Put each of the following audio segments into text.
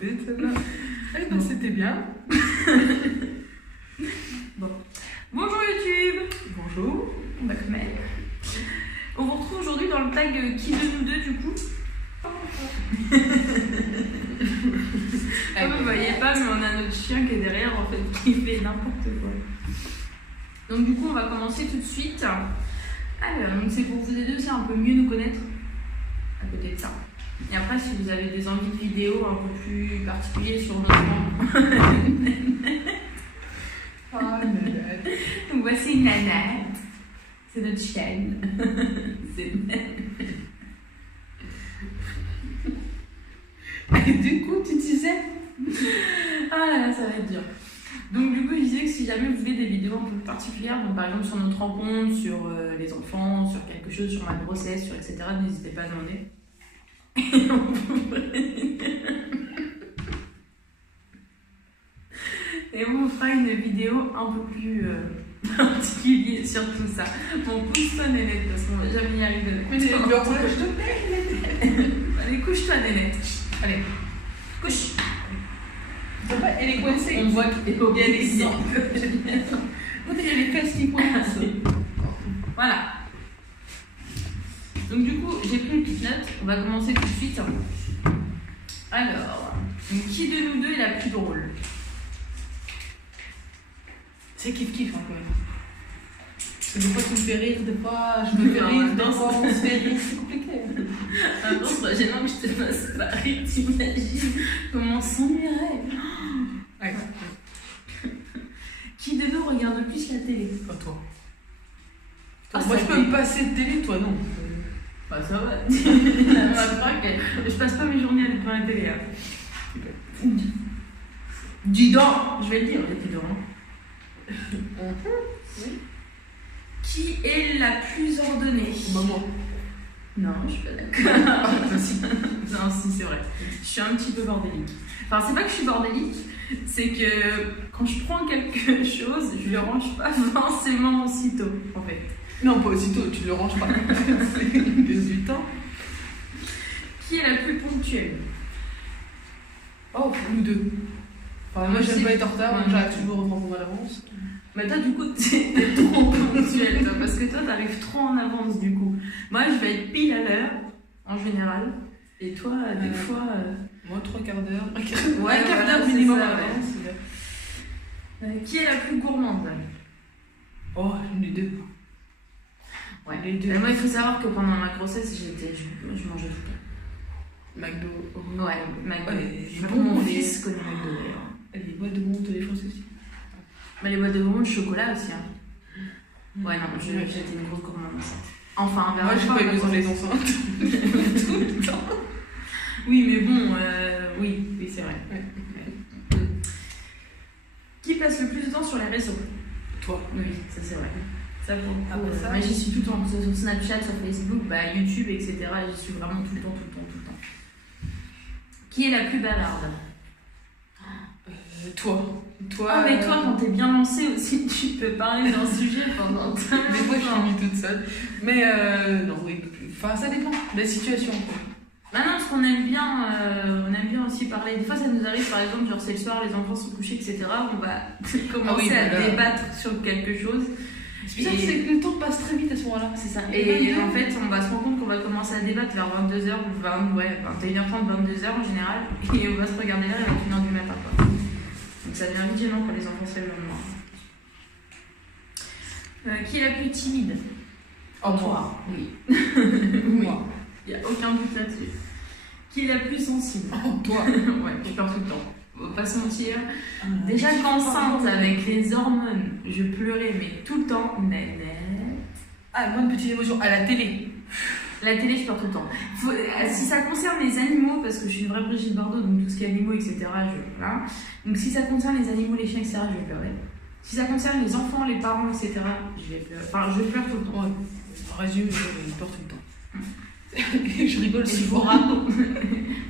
sauté, celle-là. Eh ben, c'était bien. Bon. Bonjour YouTube. Bonjour. Bakmel. On vous retrouve aujourd'hui dans le tag qui de nous deux du coup. Comme vous voyez pas, mais on a notre chien qui est derrière en fait, qui fait n'importe quoi. Donc du coup on va commencer tout de suite. Alors, donc c'est pour vous aider aussi à un peu mieux nous connaître à côté de ça. Et après si vous avez des envies de vidéos un peu plus particulières sur notre Ah, nanette. donc voici une nanette. C'est notre chienne. C'est Et du coup, tu disais. ah là là, ça va être dur. Donc du coup, je disais que si jamais vous voulez des vidéos un peu particulières, donc par exemple sur notre rencontre, sur les enfants, sur quelque chose, sur ma grossesse, sur etc., n'hésitez pas à demander. Et on vous fera une vidéo un peu plus particulière sur tout ça. Bon, couche-toi, Nénette, de toute façon, on va jamais y arriver. Mais je te plaît. Allez, couche-toi, Nénette. Allez, couche. Elle est coincée. On voit qu'il y a des On dirait les fesses qui coincent. Voilà. Donc du coup, j'ai pris une petite note. On va commencer tout de suite. Alors, donc, qui de nous deux est la plus drôle? C'est kiff-kiff, hein, quand même. Parce que des fois, tu me fais rire, des fois, je me fais rire, des fois, on se fait rire. C'est compliqué. Non, c'est pas gênant que je te fasse pas rire, t'imagines comment on s'ennuierait. Ouais. Qui de nous regarde le plus la télé? Pas toi. Ah, Moi, ça je peux fait- me passer de télé, toi, non. Bah ça va. Je passe pas mes journées à devant la télé. Hein. Dis donc. Je vais le dire, les petits hein. Oui. Qui est la plus ordonnée? Maman. Non, je suis pas d'accord. Toi aussi. Non, si, c'est vrai. Je suis un petit peu bordélique. Enfin, c'est pas que je suis bordélique, c'est que quand je prends quelque chose, je le range pas forcément aussitôt, en fait. Non, pas aussitôt, tu le ranges pas. C'est une baisse du temps. Qui est la plus ponctuelle? Oh, nous deux. Enfin, moi, j'aime pas être en retard, Ouais. j'arrive toujours au moment à l'avance. Mais toi, du coup, t'es trop ponctuelle, toi, parce que toi, t'arrives trop en avance, du coup. Moi, je vais être pile à l'heure, en général. Et toi, des fois... Moi, 3 quarts d'heure. Ouais, Un quart voilà, d'heure c'est minimum ça, à ouais. l'avance. Qui est la plus gourmande? Oh, les deux. Ouais. Les deux. Moi, il faut savoir que pendant ma grossesse, je mangeais tout le temps. McDo. Ouais, McDo. Ouais, Vraiment, mon fils connaît McDo, d'ailleurs. Les boîtes de monte, les choses aussi. Mais les boîtes de bonbons de chocolat aussi. Hein. Ouais, non, j'étais une grosse gourmande enceinte. Enfin, vers Moi, la j'ai fin, pas eu ma besoin des grossesse. enceintes. Tout le temps. Oui, mais bon, oui, c'est vrai. Ouais. Qui passe le plus de temps sur les réseaux? Toi. Oui, ça c'est vrai. Ça pour le coup, Après ça- mais j'y suis tout le temps, sur Snapchat, sur Facebook, bah, YouTube, etc. J'y suis vraiment tout le temps. Qui est la plus bavarde? Toi. Toi. Ah, mais toi, quand t'es bien lancé aussi, tu peux parler d'un sujet pendant 5 Des fois, je suis mis toute seule. Mais non, oui. Enfin, ça dépend de la situation. Quoi. Bah non, parce qu'on aime bien aussi parler. Des fois, ça nous arrive, par exemple, genre c'est le soir, les enfants sont couchés, etc. On va commencer à voilà. débattre sur quelque chose. C'est bizarre, c'est que le temps passe très vite à ce moment-là. C'est ça. Et Et 22. en fait, on va se rendre compte qu'on va commencer à débattre vers 22h, 21h30, 22h en général. Et on va se regarder là à 1h du matin. Quoi. Donc ça devient vite gênant quand les enfants se lèvent le lendemain. Qui est la plus timide? Oh, moi. Oui. Moi. Il n'y a aucun doute là-dessus. Qui est la plus sensible? Oh, toi. Ouais, je pleure tout le temps. On va pas se mentir. Déjà qu'enceinte avec les hormones, je pleurais, mais tout le temps. Ah, moi, une petite émotion. À la télé. La télé, je pleure tout le temps. Si ça concerne les animaux, parce que je suis une vraie Brigitte Bardot, donc tout ce qui est animaux, etc., voilà. Donc si ça concerne les animaux, les chiens, etc., je vais pleurer. Si ça concerne les enfants, les parents, etc., je vais pleurer. Enfin, je pleure tout le temps. Ouais. En résumé, je pleure tout le temps. Je rigole Et je souvent. vous raconte.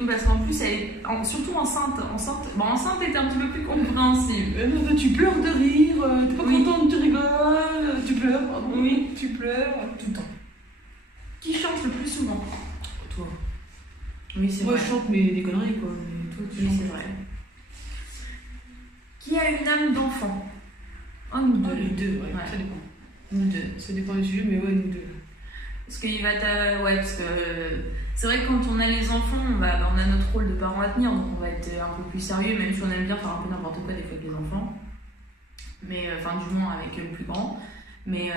Parce qu'en plus, elle est surtout enceinte. Enceinte était un petit peu plus compréhensible. Non, tu pleures de rire, t'es pas Oui. contente, tu rigoles, tu pleures, pardon. Oui. Tu pleures, tout le temps. Qui chante le plus souvent? Toi. Oui, c'est Moi, vrai. je chante mais des conneries, quoi. Mais Oui, c'est vrai. Qui a une âme d'enfant? Un ou deux? Les deux, ouais, ça dépend. Nous deux. Ça dépend du sujet, mais ouais, nous deux. Parce qu'il va ouais, parce que c'est vrai que quand on a les enfants, on a notre rôle de parent à tenir, donc on va être un peu plus sérieux, même si on aime bien faire un peu n'importe quoi des fois avec les enfants. Mais, enfin, du moins avec le plus grand. Mais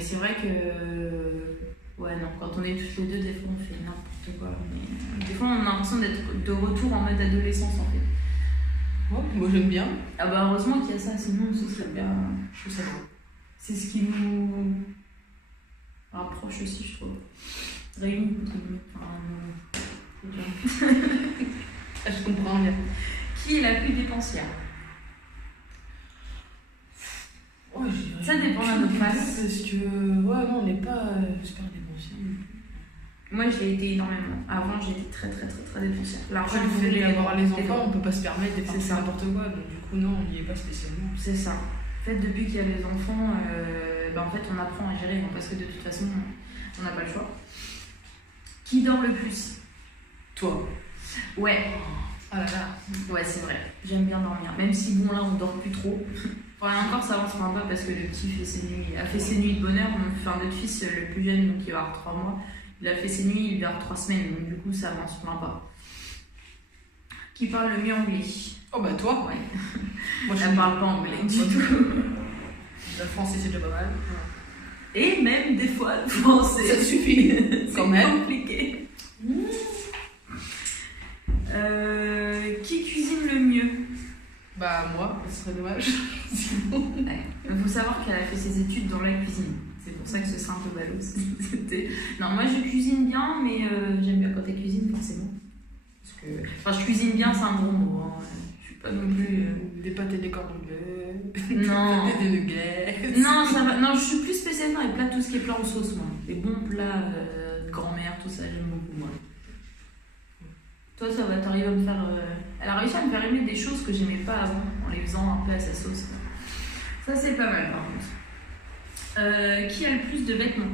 c'est vrai que, ouais, non, quand on est tous les deux, des fois on fait n'importe quoi. Mais, des fois on a l'impression d'être de retour en mode adolescence en fait. Ouais, moi j'aime bien. Ah bah heureusement qu'il y a ça, sinon ce serait bien. Je trouve ça beau. C'est ce qui nous rapproche aussi, je trouve. Réunis, entre guillemets. Enfin, Je comprends bien. qui est la plus dépensière? Ouais, ça dépend de notre face. Parce que, ouais, non, on n'est pas super dépensier. Moi, je l'ai été énormément. Avant, j'étais très dépensière. Après, le fait d'avoir les enfants, on peut pas se permettre de C'est faire ça. n'importe quoi. Donc, du coup, non, on n'y est pas spécialement. C'est ça. En fait, depuis qu'il y a les enfants, en fait, on apprend à gérer. Parce que de toute façon, on n'a pas le choix. Qui dort le plus? Toi? Ouais. Ah là là. Ouais, c'est vrai. J'aime bien dormir. Même si, bon, là, on dort plus trop. Enfin, encore, ça avance pas parce que le petit a fait ses nuits de bonheur. Enfin, notre fils, le plus jeune, donc il va avoir 3 mois, il a fait ses nuits, il va avoir 3 semaines. Donc, du coup, ça avance pas. Qui parle le mieux anglais? Oh bah toi. Ouais. Moi, Elle parle pas anglais du tout. Le français, c'est déjà pas mal. Et même des fois, le français. Ça suffit. C'est quand même. compliqué. Qui cuisine le mieux? Bah moi, ce serait dommage. Il faut savoir qu'elle a fait ses études dans la cuisine. C'est pour ça que ce serait un peu ballot. Non, moi je cuisine bien, mais j'aime bien quand elle cuisine, forcément. Parce que... Enfin, je cuisine bien, c'est un gros mot. Hein. Je suis pas non plus... Des pâtes et des cordons bleus. Non. Des nuggets. Non, ça va. Non, je suis plus spécialement avec plats, tout ce qui est plat en sauce, moi. Les bons plats de grand-mère, tout ça, j'aime beaucoup, moi. Toi, ça va, t'arriver à me faire... Elle a réussi à me faire aimer des choses que j'aimais pas avant, en les faisant un peu à sa sauce. Ça, c'est pas mal, par contre. Qui a le plus de vêtements?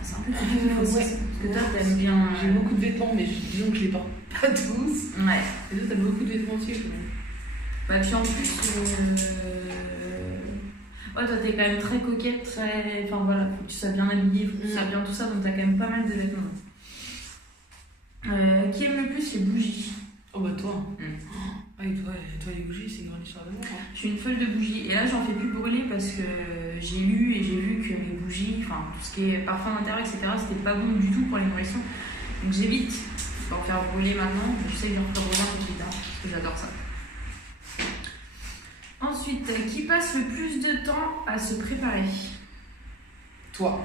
C'est un peu difficile aussi, ouais. parce que toi, t'aimes bien... J'ai beaucoup de vêtements, mais disons que je les porte pas tous. Ouais. Et toi, t'as beaucoup de vêtements aussi, quand même. Bah, puis en plus... Ouais, toi, t'es quand même très coquette, très... Enfin, voilà, faut que tu sois bien habillée, faut que tu sois bien tout ça, donc t'as quand même pas mal de vêtements. Qui aime le plus les bougies? Oh bah toi. Ah, et toi, les bougies, c'est une grande histoire d'amour. Hein. Je suis une folle de bougies. Et là, j'en fais plus brûler parce que j'ai lu et j'ai vu que les bougies, enfin, tout ce qui est parfum d'intérieur, etc., c'était pas bon du tout pour les nourrissons. Donc j'évite d'en faire brûler maintenant. Je sais que j'en ferai brûler un peu plus tard parce que j'adore ça. Ensuite, qui passe le plus de temps à se préparer? Toi.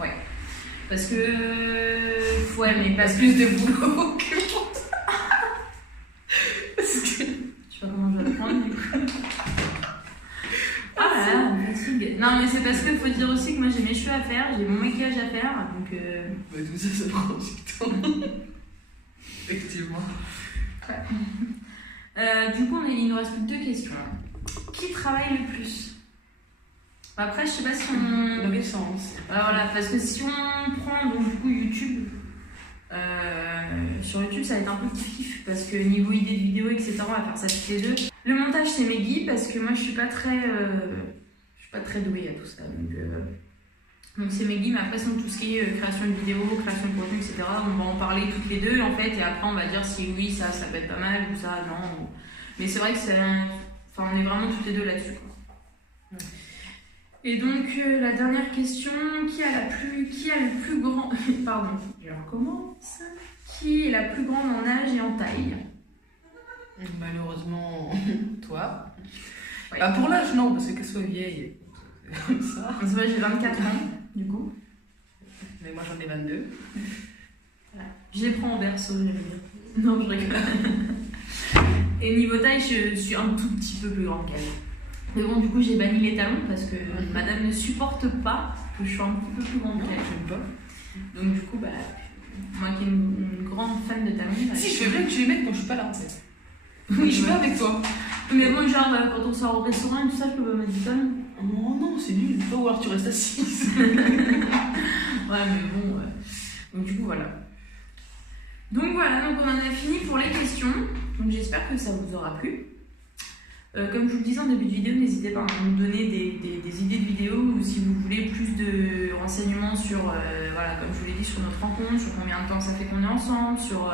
Ouais. Parce que... Ouais, mais parce que... plus de boulot que pour toi. Parce que... Je sais pas comment je vais le prendre, du coup. Ah là là, fatigue. Non, mais c'est parce qu'il faut dire aussi que moi j'ai mes cheveux à faire, j'ai mon maquillage à faire, donc... Bah tout ça, ça prend du temps. Effectivement. Ouais. Du coup, il nous reste plus que 2 questions. Qui travaille le plus? Après, je sais pas si on... Dans quel sens? Voilà, parce que si on prend donc du coup YouTube, sur YouTube ça va être un peu kiff parce que niveau idée de vidéo, etc., on va faire ça toutes les deux. Le montage c'est Meggy parce que moi je suis pas très douée à tout ça. Donc c'est Meggy, mais après sinon tout ce qui est création de vidéo, création de contenu, etc., on va en parler toutes les deux en fait, et après on va dire si oui ça peut être pas mal ou ça non. Mais c'est vrai que enfin, on est vraiment toutes les deux là-dessus. Ouais. Et donc, la dernière question, qui a le plus grand... Pardon, je recommence. Qui est la plus grande en âge et en taille? Malheureusement, toi. Ouais. Bah pour l'âge, non, parce qu'elle soit vieille. Comme ça. C'est vrai, j'ai 24 ans, du coup. Mais moi, j'en ai 22. Voilà. Je les prends en berceau, je vais dire. Non, je rigole. Et niveau taille, je suis un tout petit peu plus grande qu'elle. Mais bon, du coup, j'ai banni les talons parce que madame ne supporte pas que je sois un petit peu plus grande qu'elle. J'aime pas. Donc, du coup, bah, moi qui est une grande fan de talons. Bah, si, je fais bien que tu les mettes quand je suis pas là en fait. Oui, je vais avec toi. Mais bon, genre, quand on sort au restaurant et tout ça, je peux pas mettre du talon. Oh non, c'est nul. Ou alors tu restes assise. Ouais, mais bon. Donc, du coup, voilà. Donc voilà, donc on en a fini pour les questions. Donc j'espère que ça vous aura plu. Comme je vous le disais en début de vidéo, n'hésitez pas à me donner des idées de vidéos ou si vous voulez plus de renseignements sur, voilà, comme je vous l'ai dit, sur notre rencontre, sur combien de temps ça fait qu'on est ensemble, sur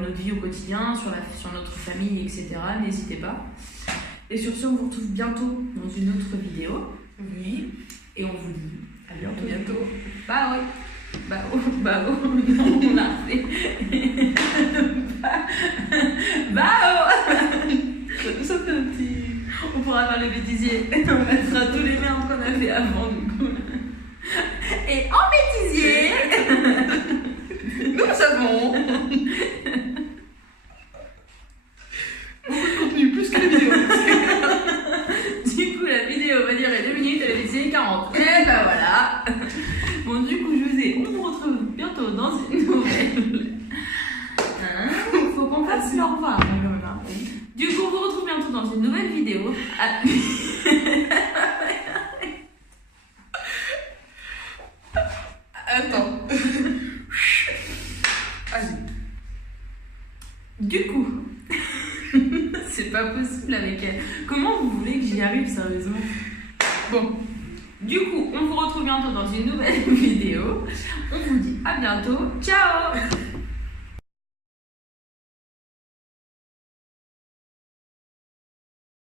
notre vie au quotidien, sur notre famille, etc. N'hésitez pas. Et sur ce, on vous retrouve bientôt dans une autre vidéo. Oui. Et on vous dit À bientôt. Bah oui. Bah oh, non, on a fait. Bah oh. Ça fait un petit... On pourra faire le bêtisier. On mettra tous les merdes qu'on a fait avant, du coup. Et en bêtisier, nous savons. Beaucoup de contenu, plus que la vidéo. Du coup, la vidéo, on va dire, est 2 minutes, elle est bêtisier 40. Et bah voilà. Bon, du coup, on vous retrouve bientôt dans une nouvelle. Faut qu'on fasse le revoir, quand même. Du coup, on vous retrouve bientôt dans une nouvelle vidéo. Attends. Vas-y. Du coup, c'est pas possible avec elle. Comment vous voulez que j'y arrive sérieusement? Bon, du coup, on vous retrouve bientôt dans une nouvelle vidéo. On vous dit à bientôt. Ciao!